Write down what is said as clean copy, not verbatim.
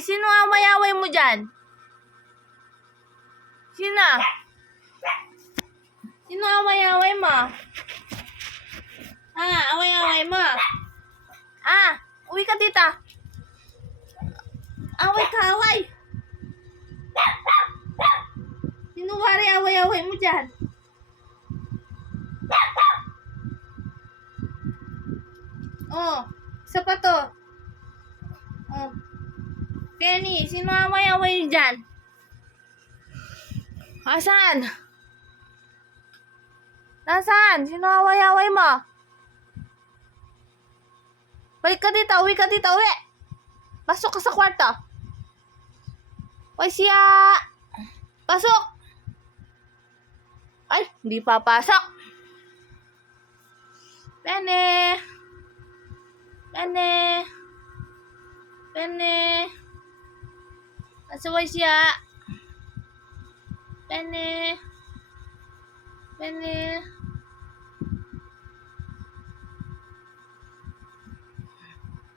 Sino away-away mo dyan? Sino? Sino away-away mo? Away-away mo? Uwi ka dito. Away ka, away. Sino wari away-away mo dyan? Isa pa to. Penny, sino away-away dyan? Asan? Nasaan? Sino away-away mo? Balik ka dito, uwi ka dito, uwi. Pasok ka sa kwarto. Hoy siya. Pasok. Ay, hindi papasok. Penny. Penny. Penny. Asuway siya. Penny. Penny.